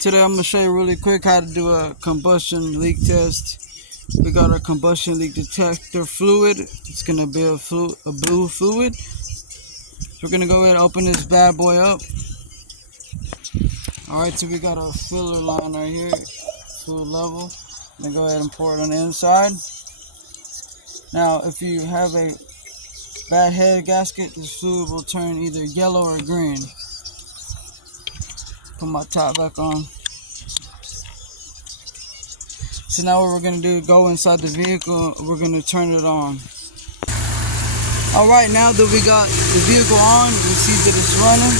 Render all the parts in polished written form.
Today I'm going to show you really quick how to do a combustion leak test. We got our combustion leak detector fluid. It's going to be a blue fluid. We're going to go ahead and open this bad boy up. Alright, so we got our filler line right here, fluid level. I'm going to go ahead and pour it on the inside. Now, if you have a bad head gasket, this fluid will turn either yellow or green. Put my top back on. So now what we're going to do, go inside the vehicle, we're going to turn it on. Alright, now that we got the vehicle on, you see that it's running.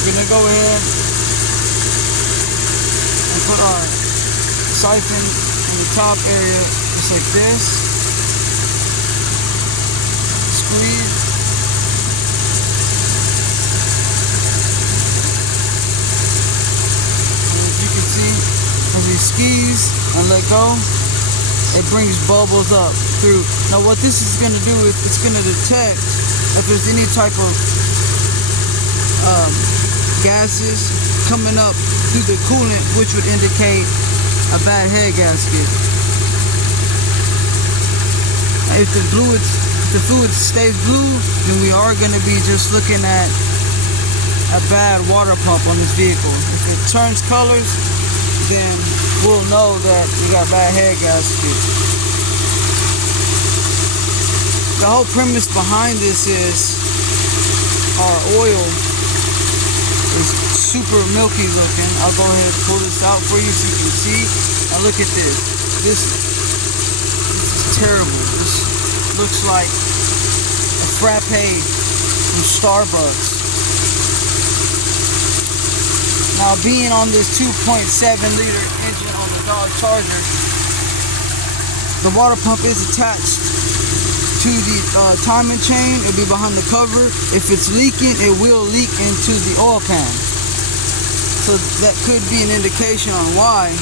We're going to go ahead and put our siphon in the top area, just like this. Squeeze. As we squeeze and let go, it brings bubbles up through. Now what this is going to do is it's going to detect if there's any type of gases coming up through the coolant, which would indicate a bad head gasket. If the fluid stays blue, then we are going to be just looking at a bad water pump on this vehicle. If it turns colors, then we'll know that we got bad head gasket. The whole premise behind this is our oil is super milky looking. I'll go ahead and pull this out for you so you can see. Now look at this. This is terrible. This looks like a frappe from Starbucks. Now, being on this 2.7 liter engine on the Dodge Charger, the water pump is attached to the timing chain. It'll be behind the cover. If it's leaking, it will leak into the oil pan. So that could be an indication on why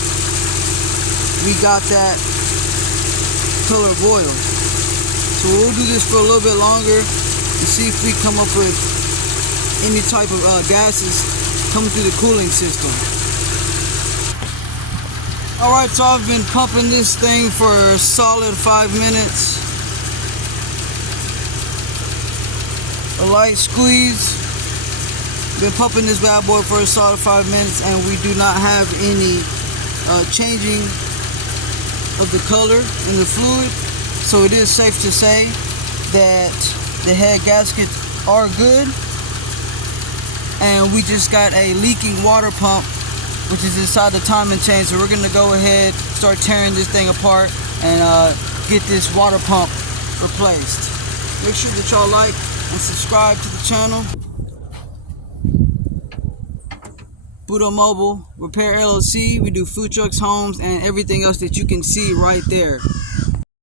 we got that color of oil. So we'll do this for a little bit longer and see if we come up with any type of gases coming through the cooling system. Alright, so I've been pumping this thing for a solid 5 minutes. A light squeeze. Been pumping this bad boy for a solid 5 minutes, and we do not have any changing of the color in the fluid. So it is safe to say that the head gaskets are good. And we just got a leaking water pump, which is inside the timing chain. So we're going to go ahead, start tearing this thing apart, and get this water pump replaced. Make sure that y'all like and subscribe to the channel. Puro Mobile Repair LLC. We do food trucks, homes, and everything else that you can see right there.